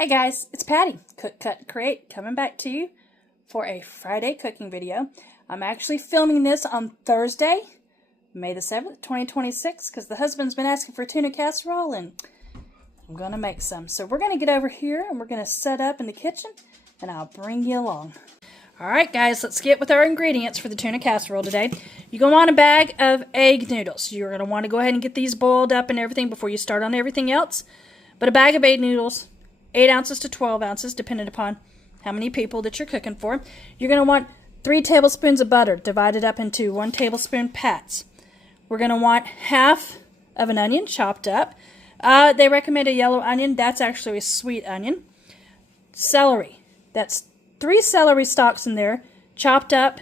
Hey guys, it's Patty, Cook, Cut, Create, coming back to you for a Friday cooking video. I'm actually filming this on Thursday, May the 7th, 2026, because the husband's been asking for tuna casserole and I'm going to make some. So we're going to get over here and we're going to set up in the kitchen and I'll bring you along. Alright guys, let's get with our ingredients for the tuna casserole today. You're going to want a bag of egg noodles. You're going to want to go ahead and get these boiled up and everything before you start on everything else. But a bag of egg noodles, 8 ounces to 12 ounces, depending upon how many people that you're cooking for. You're going to want 3 tablespoons of butter divided up into 1 tablespoon pats. We're going to want half of an onion chopped up. They recommend a yellow onion. That's actually a sweet onion. Celery. That's 3 celery stalks in there, chopped up.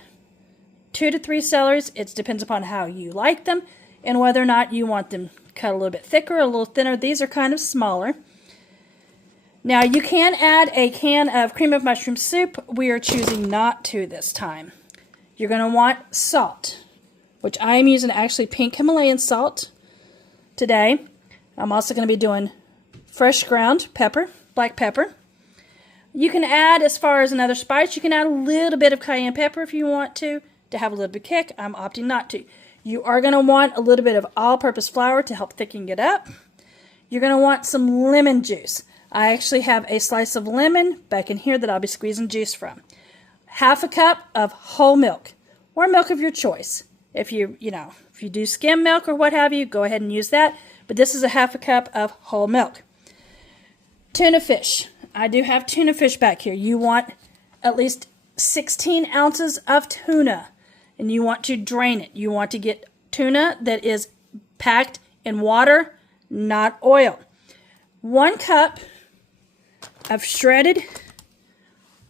2 to 3 celeries. It depends upon how you like them and whether or not you want them cut a little bit thicker or a little thinner. These are kind of smaller. Now you can add a can of cream of mushroom soup. We are choosing not to this time. You're going to want salt, which I am using actually pink Himalayan salt today. I'm also going to be doing fresh ground pepper, black pepper. You can add, as far as another spice, you can add a little bit of cayenne pepper if you want to have a little bit of kick. I'm opting not to. You are going to want a little bit of all-purpose flour to help thicken it up. You're going to want some lemon juice. I actually have a slice of lemon back in here that I'll be squeezing juice from. Half a cup of whole milk, or milk of your choice. If you do skim milk or what have you, go ahead and use that. But this is a half a cup of whole milk. Tuna fish. I do have tuna fish back here. You want at least 16 ounces of tuna, and you want to drain it. You want to get tuna that is packed in water, not oil. 1 cup of shredded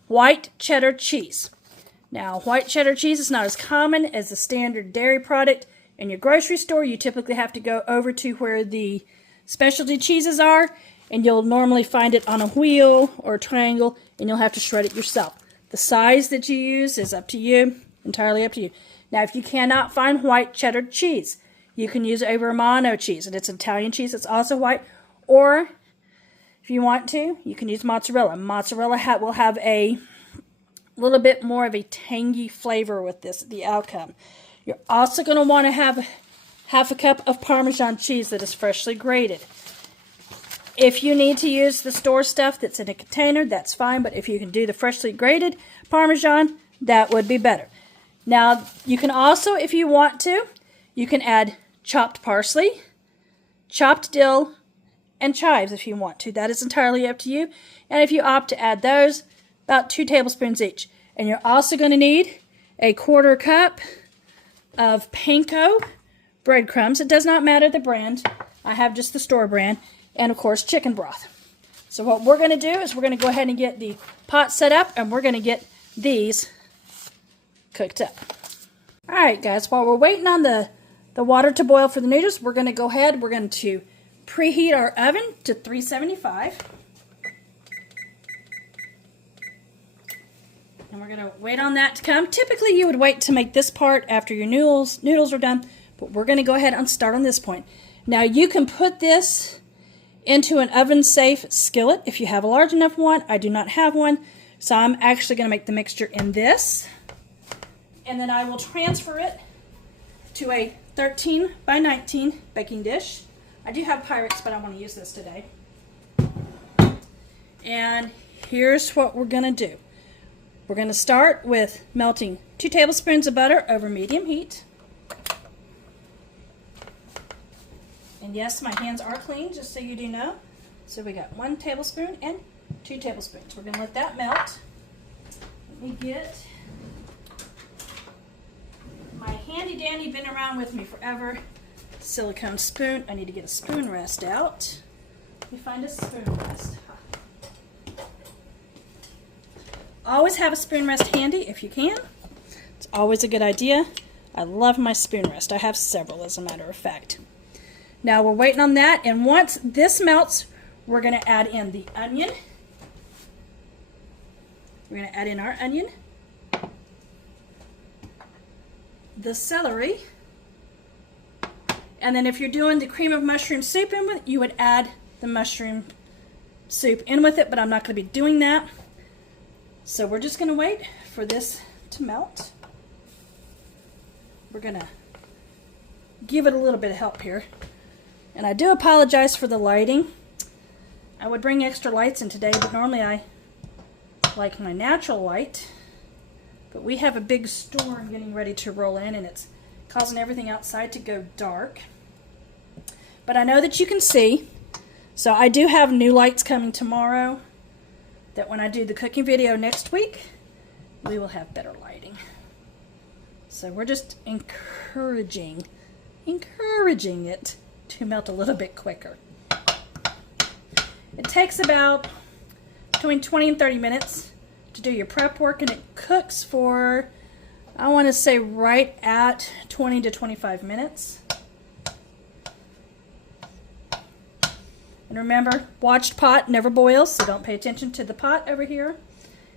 white cheddar cheese. Now, white cheddar cheese is not as common as the standard dairy product in your grocery store. You typically have to go over to where the specialty cheeses are, and you'll normally find it on a wheel or a triangle, and you'll have to shred it yourself. The size that you use is up to you, entirely up to you. Now, if you cannot find white cheddar cheese, you can use a Romano cheese, and it's Italian cheese. It's also white, or if you want to, you can use mozzarella. Mozzarella will have a little bit more of a tangy flavor with this, the outcome. You're also going to want to have half a cup of Parmesan cheese that is freshly grated. If you need to use the store stuff that's in a container, that's fine, but if you can do the freshly grated Parmesan, that would be better. Now, you can also, if you want to, you can add chopped parsley, chopped dill, and chives if you want to. That is entirely up to you. And if you opt to add those, about 2 tablespoons each. And you're also going to need a 1/4 cup of panko breadcrumbs. It does not matter the brand. I have just the store brand. And of course, chicken broth. So what we're going to do is we're going to go ahead and get the pot set up, and we're going to get these cooked up. Alright guys, while we're waiting on the water to boil for the noodles, we're going to go ahead, we're going to preheat our oven to 375. And we're going to wait on that to come. Typically you would wait to make this part after your noodles are done, but we're going to go ahead and start on this point. Now you can put this into an oven-safe skillet if you have a large enough one. I do not have one, so I'm actually going to make the mixture in this. And then I will transfer it to a 13 by 19 baking dish. I do have Pyrex, but I want to use this today. And here's what we're going to do. We're going to start with melting 2 tablespoons of butter over medium heat. And yes, my hands are clean, just so you do know. So we got 1 tablespoon and 2 tablespoons. We're going to let that melt. Let me get my handy dandy, been around with me forever, silicone spoon. I need to get a spoon rest out. Let me find a spoon rest. Always have a spoon rest handy if you can. It's always a good idea. I love my spoon rest. I have several, as a matter of fact. Now we're waiting on that, and once this melts, we're going to add in the onion. We're going to add in our onion, the celery, and then if you're doing the cream of mushroom soup in with, you would add the mushroom soup in with it, but I'm not going to be doing that. So we're just going to wait for this to melt. We're going to give it a little bit of help here. And I do apologize for the lighting. I would bring extra lights in today, but normally I like my natural light. But we have a big storm getting ready to roll in, and it's causing everything outside to go dark. But I know that you can see. So I do have new lights coming tomorrow, that when I do the cooking video next week, we will have better lighting. So we're just encouraging it to melt a little bit quicker. It takes about between 20 and 30 minutes to do your prep work, and it cooks for, I want to say, right at 20 to 25 minutes. And remember, watched pot never boils, so don't pay attention to the pot over here.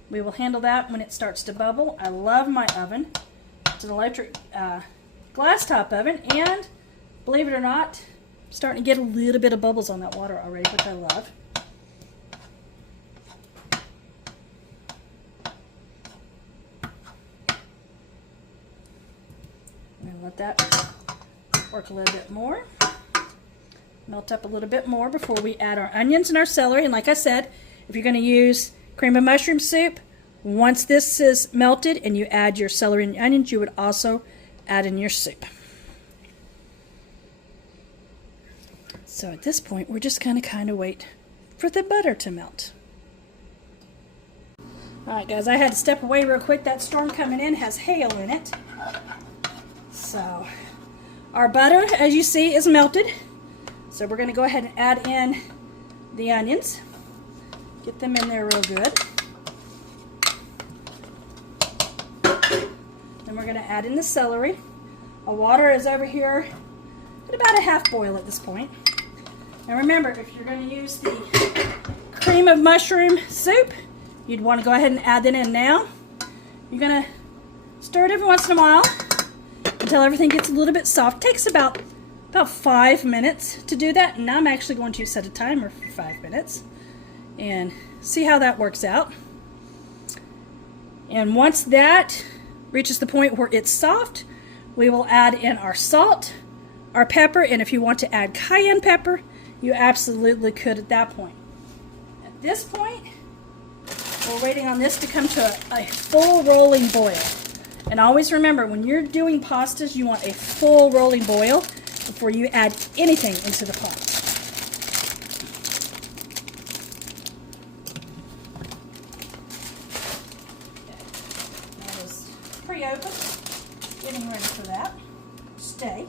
We will handle that when it starts to bubble. I love my oven. It's an electric glass top oven, and believe it or not, I'm starting to get a little bit of bubbles on that water already, which I love. I'm going to let that work a little bit more. Melt up a little bit more before we add our onions and our celery. And like I said, if you're going to use cream of mushroom soup, once this is melted and you add your celery and onions, you would also add in your soup. So at this point, we're just going to kind of wait for the butter to melt. Alright guys, I had to step away real quick. That storm coming in has hail in it. So our butter, as you see, is melted. So we're going to go ahead and add in the onions. Get them in there real good. Then we're going to add in the celery. Our water is over here at about a half boil at this point. And remember, if you're going to use the cream of mushroom soup, you'd want to go ahead and add that in now. You're going to stir it every once in a while until everything gets a little bit soft. It takes about 5 minutes to do that, and I'm actually going to set a timer for 5 minutes and see how that works out. And once that reaches the point where it's soft, we will add in our salt, our pepper, and if you want to add cayenne pepper, you absolutely could at that point. At this point, we're waiting on this to come to a full rolling boil. And always remember, when you're doing pastas, you want a full rolling boil before you add anything into the pot. That is pre-open, getting ready for that. Stay.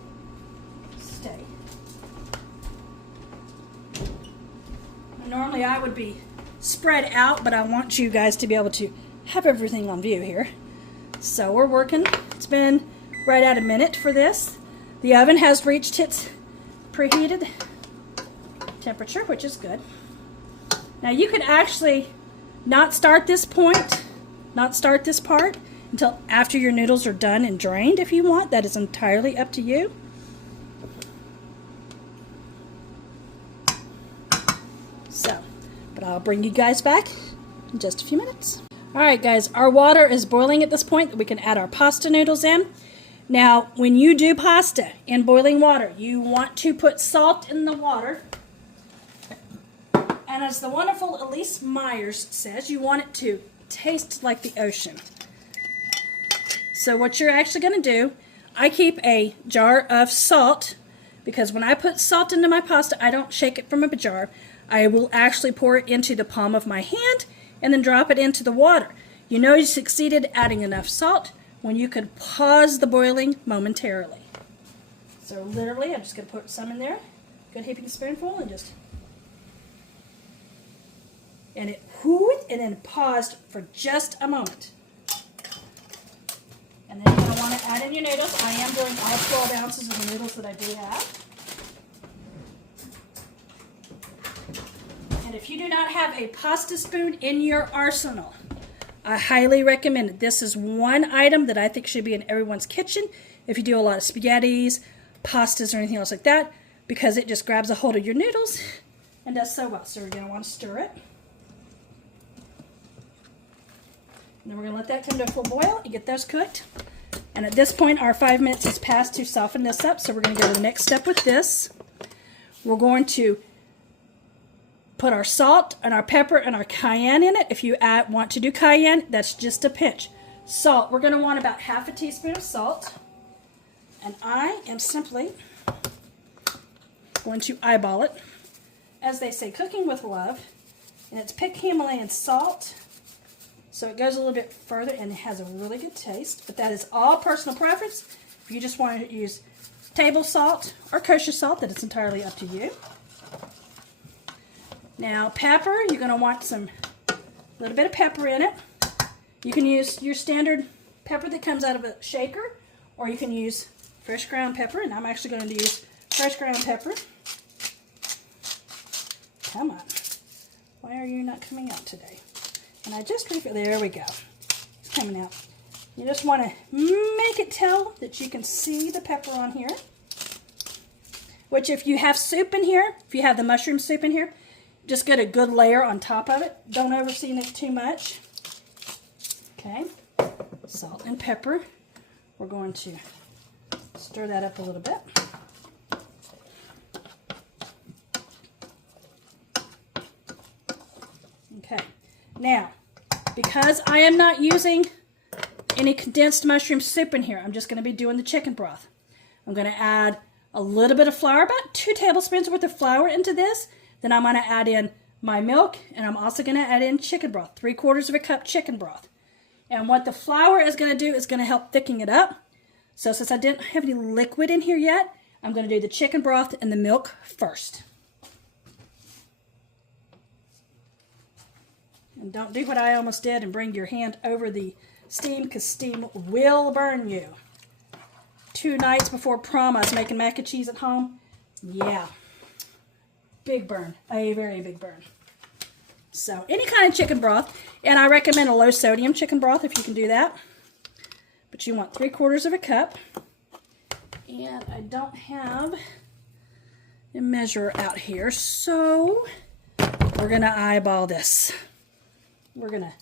Normally I would be spread out, but I want you guys to be able to have everything on view here. So we're working. It's been right at a minute for this. The oven has reached its preheated temperature, which is good. Now you can actually not start this part until after your noodles are done and drained if you want. That is entirely up to you. So, but I'll bring you guys back in just a few minutes. Alright guys, our water is boiling at this point. We can add our pasta noodles in. Now, when you do pasta in boiling water, you want to put salt in the water. And as the wonderful Elise Myers says, you want it to taste like the ocean. So what you're actually going to do, I keep a jar of salt, because when I put salt into my pasta, I don't shake it from a jar. I will actually pour it into the palm of my hand and then drop it into the water. You know you succeeded adding enough salt when you could pause the boiling momentarily. So literally, I'm just going to put some in there, good heaping spoonful, and it whooed, and then paused for just a moment. And then you're going to want to add in your noodles. I am doing all 12 ounces of the noodles that I do have. And if you do not have a pasta spoon in your arsenal, I highly recommend it. This is one item that I think should be in everyone's kitchen if you do a lot of spaghettis, pastas, or anything else like that, because it just grabs a hold of your noodles and does so well. So we're going to want to stir it. And then we're going to let that come to a full boil and get those cooked. And at this point, our 5 minutes has passed to soften this up. So we're going to go to the next step with this. We're going to put our salt and our pepper and our cayenne in it. If you want to do cayenne, that's just a pinch. Salt, we're going to want about half a teaspoon of salt. And I am simply going to eyeball it. As they say, cooking with love. And it's picked Himalayan salt. So it goes a little bit further and it has a really good taste. But that is all personal preference. If you just want to use table salt or kosher salt, that it's entirely up to you. Now pepper, you're going to want a little bit of pepper in it. You can use your standard pepper that comes out of a shaker, or you can use fresh ground pepper, and I'm actually going to use fresh ground pepper. Come on. Why are you not coming out today? And I just leave it, there we go. It's coming out. You just want to make it tell that you can see the pepper on here. Which if you have soup in here, if you have the mushroom soup in here, just get a good layer on top of it. Don't overseason it too much. Okay, salt and pepper. We're going to stir that up a little bit. Okay, now, because I am not using any condensed mushroom soup in here, I'm just going to be doing the chicken broth. I'm going to add a little bit of flour, about 2 tablespoons worth of flour into this. Then I'm going to add in my milk, and I'm also going to add in chicken broth, 3/4 of a cup chicken broth. And what the flour is going to do is going to help thicken it up. So since I didn't have any liquid in here yet, I'm going to do the chicken broth and the milk first. And don't do what I almost did and bring your hand over the steam, because steam will burn you. 2 nights before prom, I was making mac and cheese at home. Yeah. Big burn, a very big burn. So any kind of chicken broth, and I recommend a low sodium chicken broth if you can do that. But you want 3/4 of a cup. And I don't have a measure out here, so we're going to eyeball this. We're going to,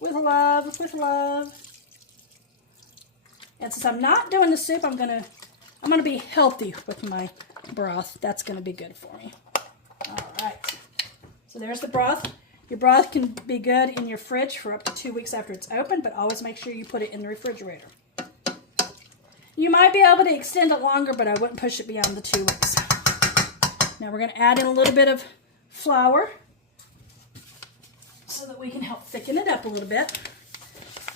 with love. And since I'm not doing the soup, I'm going to be healthy with my broth. That's going to be good for me. All right. So there's the broth. Your broth can be good in your fridge for up to 2 weeks after it's open, but always make sure you put it in the refrigerator. You might be able to extend it longer, but I wouldn't push it beyond the 2 weeks. Now we're going to add in a little bit of flour so that we can help thicken it up a little bit.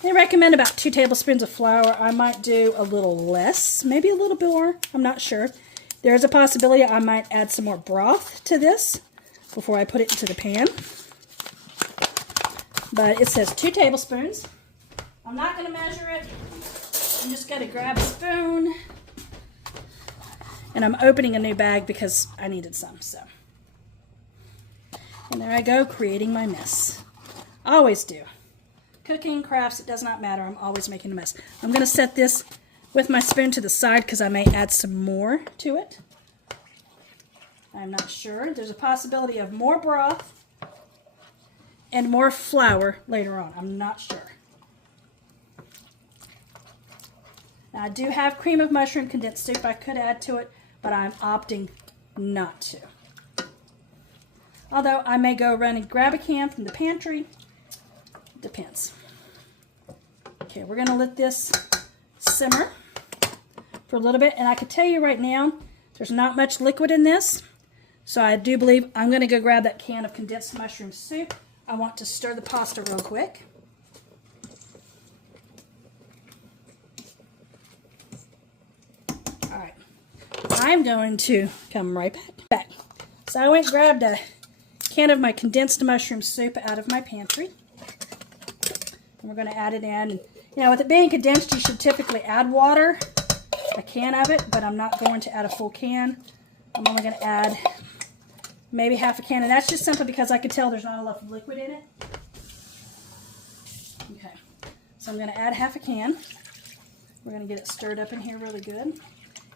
They recommend about 2 tablespoons of flour. I might do a little less, maybe a little more. I'm not sure. There's a possibility I might add some more broth to this before I put it into the pan. But it says 2 tablespoons. I'm not going to measure it. I'm just going to grab a spoon. And I'm opening a new bag because I needed some. So, and there I go, creating my mess. Always do. Cooking, crafts, it does not matter. I'm always making a mess. I'm going to set this with my spoon to the side because I may add some more to it. I'm not sure. There's a possibility of more broth and more flour later on. I'm not sure. Now, I do have cream of mushroom condensed soup I could add to it, but I'm opting not to. Although I may go run and grab a can from the pantry. Depends. Okay, we're going to let this simmer for a little bit. And I can tell you right now, there's not much liquid in this. So I do believe I'm going to go grab that can of condensed mushroom soup. I want to stir the pasta real quick. All right. I'm going to come right back. So I went and grabbed a can of my condensed mushroom soup out of my pantry. And we're going to add it in. And, you know, with it being condensed, you should typically add water, a can of it, but I'm not going to add a full can. I'm only going to add maybe half a can, and that's just simply because I could tell there's not enough liquid in it. Okay, so I'm going to add half a can. We're going to get it stirred up in here really good.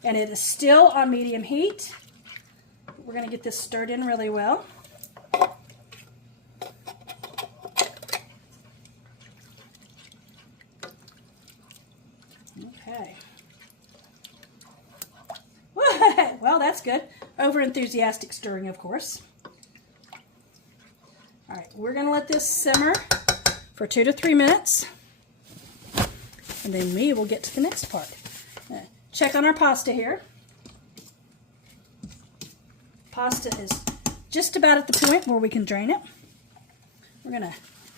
And it is still on medium heat. We're going to get this stirred in really well. Okay. Well, that's good. Over enthusiastic stirring, of course. All right, we're going to let this simmer for 2 to 3 minutes, and then we will get to the next part. Check on our pasta here. Pasta is just about at the point where we can drain it. We're going to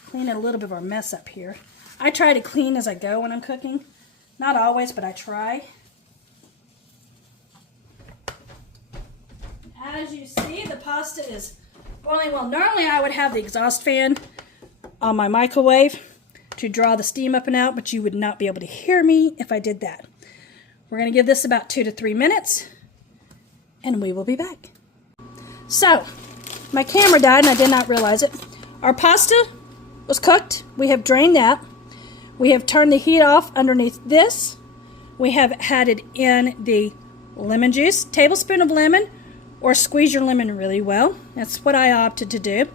clean a little bit of our mess up here. I try to clean as I go when I'm cooking. Not always, but I try. As you see, the pasta is boiling well. Normally I would have the exhaust fan on my microwave to draw the steam up and out, but you would not be able to hear me if I did that. We're going to give this about 2 to 3 minutes, and we will be back. So, my camera died and I did not realize it. Our pasta was cooked. We have drained that. We have turned the heat off underneath this. We have added in the lemon juice, tablespoon of lemon, or squeeze your lemon really well. That's what I opted to do.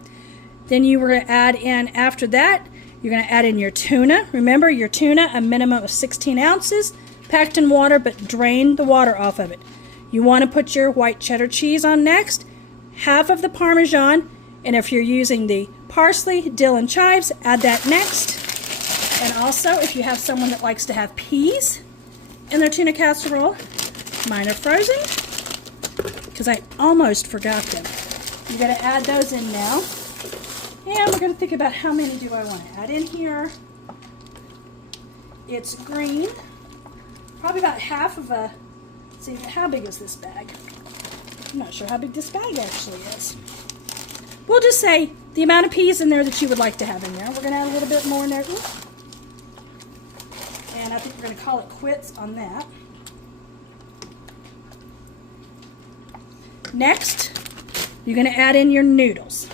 Then you were going to add in, after that, you're going to add in your tuna. Remember, your tuna, a minimum of 16 ounces, packed in water, but drain the water off of it. You want to put your white cheddar cheese on next, half of the Parmesan, and if you're using the parsley, dill, and chives, add that next. And also, if you have someone that likes to have peas in their tuna casserole, mine are frozen, because I almost forgot them. You're going to add those in now. And we're going to think about how many do I want to add in here. It's green. Probably about half of a, let's see, how big is this bag? I'm not sure how big this bag actually is. We'll just say the amount of peas in there that you would like to have in there. We're going to add a little bit more in there. And I think we're going to call it quits on that. Next, you're going to add in your noodles.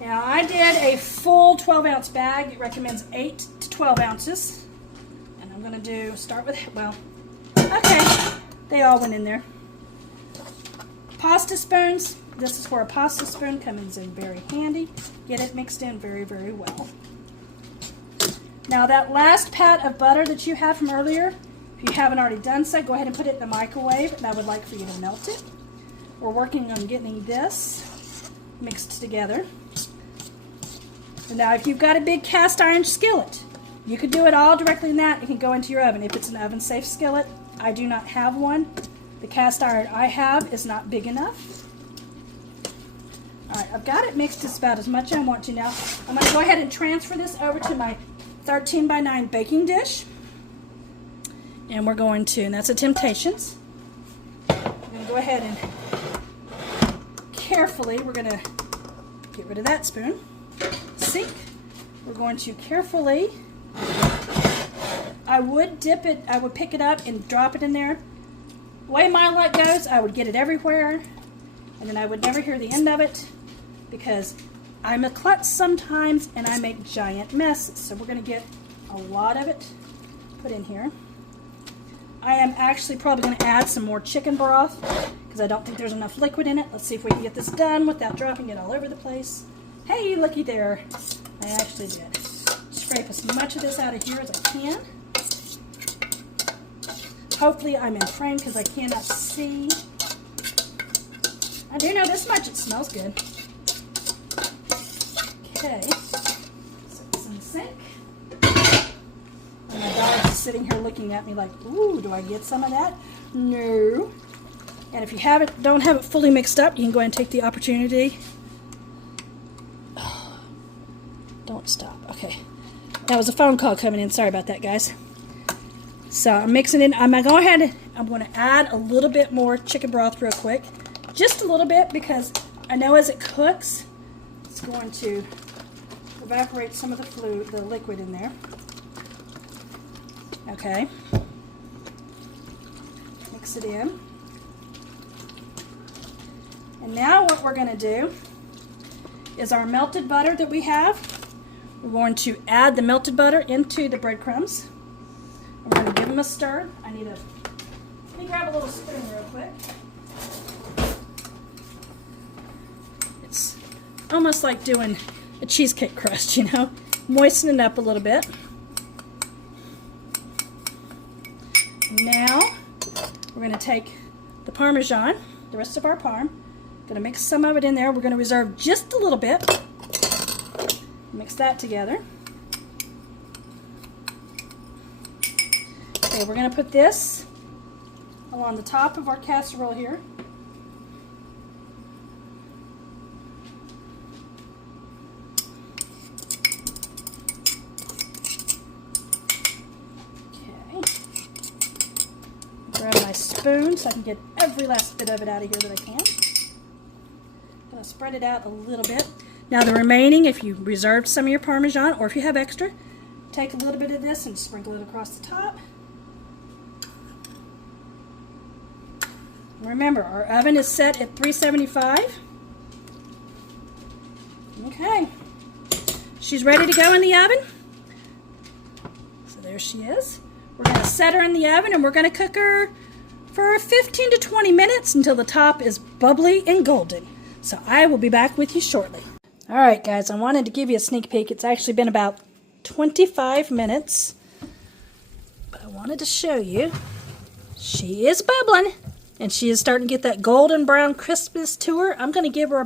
Now, I did a full 12-ounce bag. It recommends 8 to 12 ounces. And I'm going to start with, well, okay, they all went in there. Pasta spoons. This is where a pasta spoon comes in very handy. Get it mixed in very, very well. Now, that last pat of butter that you had from earlier, if you haven't already done so, go ahead and put it in the microwave, and I would like for you to melt it. We're working on getting this mixed together. And now, if you've got a big cast iron skillet, you could do it all directly in that. It can go into your oven. If it's an oven-safe skillet, I do not have one. The cast iron I have is not big enough. All right, I've got it mixed just about as much as I want to now. I'm going to go ahead and transfer this over to my 13 by 9 baking dish. And we're going to, and that's a Temptations. I'm going to go ahead and carefully, we're going to get rid of that spoon. Sink. We're going to carefully, I would dip it, I would pick it up and drop it in there. The way my luck goes, I would get it everywhere, and then I would never hear the end of it, because I'm a klutz sometimes, and I make giant messes. So we're going to get a lot of it put in here. I am actually probably going to add some more chicken broth, because I don't think there's enough liquid in it. Let's see if we can get this done without dropping it all over the place. Hey, looky there. I actually did. Scrape as much of this out of here as I can. Hopefully I'm in frame because I cannot see. I do know this much, it smells good. Okay, so it's in the sink. And my dog's just sitting here looking at me like, ooh, do I get some of that? No. And if you don't have it fully mixed up, you can go ahead and take the opportunity. Don't stop. Okay. That was a phone call coming in. Sorry about that, guys. So I'm mixing it. I'm going to go ahead. I'm going to add a little bit more chicken broth real quick. Just a little bit, because I know as it cooks, it's going to evaporate some of the fluid, the liquid in there. Okay. Mix it in. And now what we're going to do is our melted butter that we have. We're going to add the melted butter into the breadcrumbs. We're going to give them a stir. Let me grab a little spoon real quick. almost like doing a cheesecake crust, you know. Moisten it up a little bit. Now we're going to take the Parmesan, the rest of our parm. Going to mix some of it in there. We're going to reserve just a little bit. Mix that together. Okay, we're going to put this along the top of our casserole here. Grab my spoon so I can get every last bit of it out of here that I can. I'm going to spread it out a little bit. Now the remaining, if you reserved some of your Parmesan or if you have extra, take a little bit of this and sprinkle it across the top. Remember, our oven is set at 375. Okay. She's ready to go in the oven. So there she is. We're going to set her in the oven and we're going to cook her for 15 to 20 minutes until the top is bubbly and golden. So I will be back with you shortly. Alright guys, I wanted to give you a sneak peek. It's actually been about 25 minutes. But I wanted to show you. She is bubbling and she is starting to get that golden brown crispness to her. I'm going to give her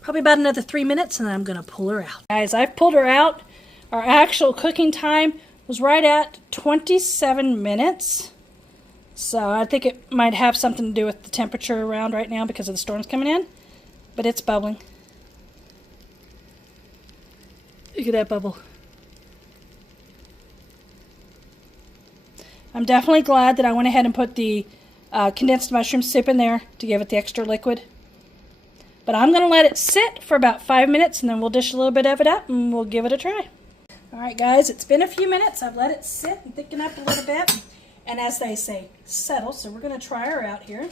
probably about another 3 minutes and then I'm going to pull her out. Guys, I've pulled her out. Our actual cooking time was right at 27 minutes. So I think it might have something to do with the temperature around right now because of the storms coming in. But it's bubbling. Look at that bubble. I'm definitely glad that I went ahead and put the condensed mushroom soup in there to give it the extra liquid. But I'm going to let it sit for about 5 minutes and then we'll dish a little bit of it up and we'll give it a try. Alright guys, it's been a few minutes. I've let it sit and thicken up a little bit. And as they say, settle. So we're going to try her out here.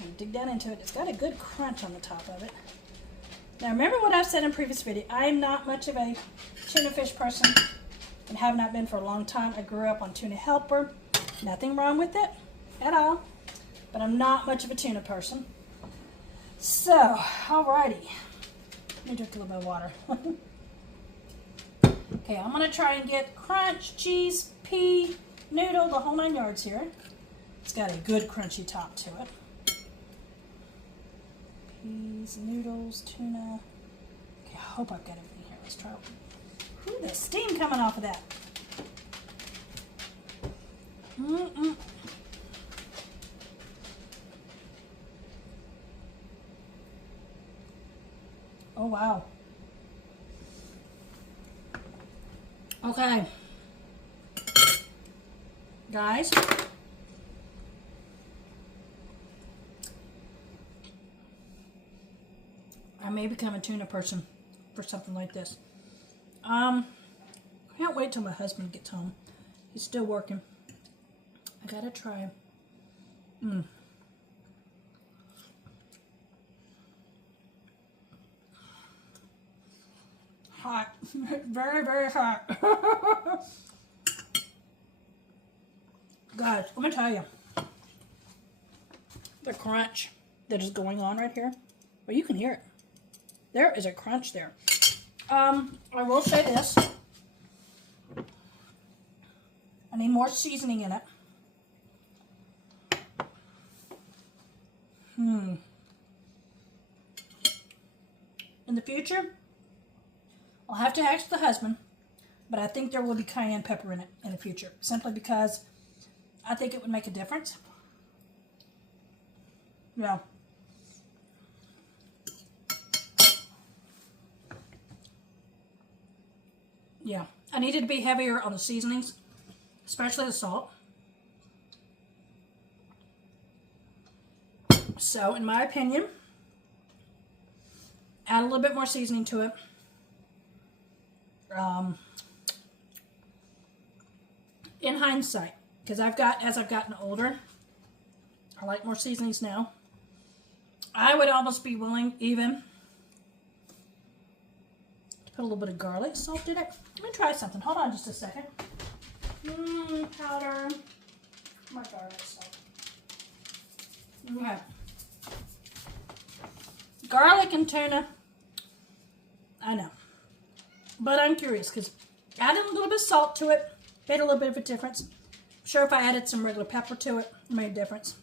And dig down into it. It's got a good crunch on the top of it. Now remember what I've said in previous video. I'm not much of a tuna fish person. And have not been for a long time. I grew up on Tuna Helper. Nothing wrong with it at all. But I'm not much of a tuna person. So, alrighty. Let me drink a little bit of water. Okay, I'm going to try and get crunch, cheese, pea, noodle, the whole 9 yards here. It's got a good crunchy top to it. Peas, noodles, tuna. Okay, I hope I've got everything here. Let's try it. Ooh, the steam coming off of that. Oh, wow. Okay. Guys. I may become a tuna person for something like this. Can't wait till my husband gets home. He's still working. I gotta try. Hot. Very, very hot. Guys, let me tell you. The crunch that is going on right here. Well, you can hear it. There is a crunch there. I will say this. I need more seasoning in it. In the future, I'll have to ask the husband, but I think there will be cayenne pepper in it in the future, simply because I think it would make a difference. Yeah. Yeah, I needed to be heavier on the seasonings, especially the salt. So, in my opinion, add a little bit more seasoning to it. In hindsight, because as I've gotten older, I like more seasonings now. I would almost be willing even to put a little bit of garlic salt in it. Let me try something. Hold on just a second. Powder. My garlic salt. Okay. Garlic and tuna I know. But I'm curious because adding a little bit of salt to it made a little bit of a difference. I'm sure if I added some regular pepper to it, it made a difference.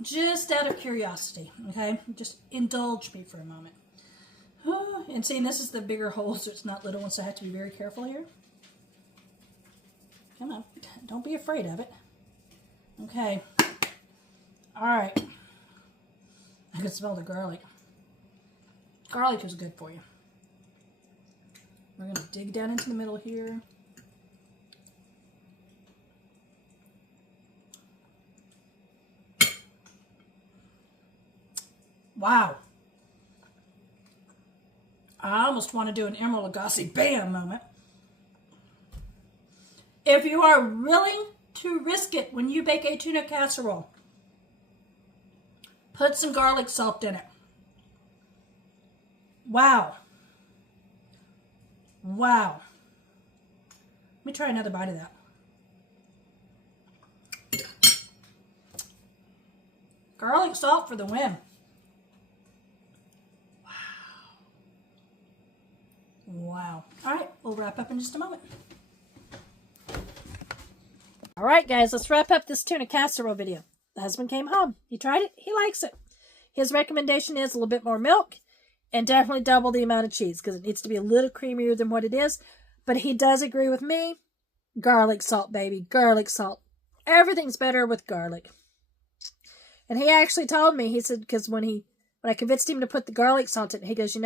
Just out of curiosity, okay? Just indulge me for a moment. And seeing this is the bigger hole, so it's not little ones, so I have to be very careful here. Come on, don't be afraid of it. Okay. All right. I can smell the garlic. Garlic is good for you. We're going to dig down into the middle here. Wow. I almost want to do an Emerald Lagasse bam moment. If you are willing to risk it when you bake a tuna casserole, put some garlic salt in it. Wow. Wow. Let me try another bite of that. Garlic salt for the win. Wow. All right, we'll wrap up in just a moment. All right, guys, let's wrap up this tuna casserole video. The husband came home. He tried it. He likes it. His recommendation is a little bit more milk and definitely double the amount of cheese because it needs to be a little creamier than what it is. But he does agree with me. Garlic salt, baby. Garlic salt. Everything's better with garlic. And he actually told me, he said, because when I convinced him to put the garlic salt in, he goes,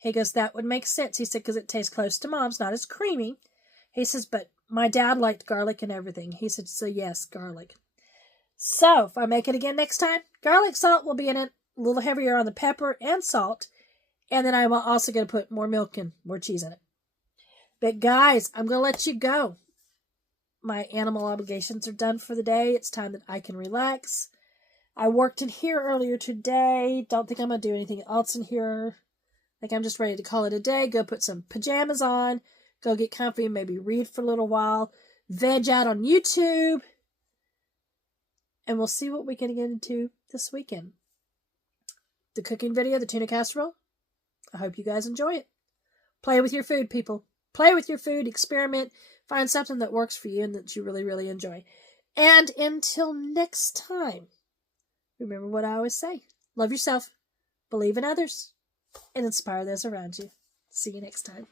he goes, that would make sense. He said, because it tastes close to Mom's, not as creamy. He says, but my dad liked garlic and everything. He said, so yes, garlic. So if I make it again next time, garlic salt will be in it, a little heavier on the pepper and salt. And then I'm also going to put more milk and more cheese in it. But guys, I'm going to let you go. My animal obligations are done for the day. It's time that I can relax. I worked in here earlier today. Don't think I'm going to do anything else in here. Like I'm just ready to call it a day. Go put some pajamas on. Go get comfy and maybe read for a little while. Veg out on YouTube. And we'll see what we can get into this weekend. The cooking video, the tuna casserole. I hope you guys enjoy it. Play with your food, people. Play with your food. Experiment. Find something that works for you and that you really, really enjoy. And until next time, remember what I always say. Love yourself. Believe in others. And inspire those around you. See you next time.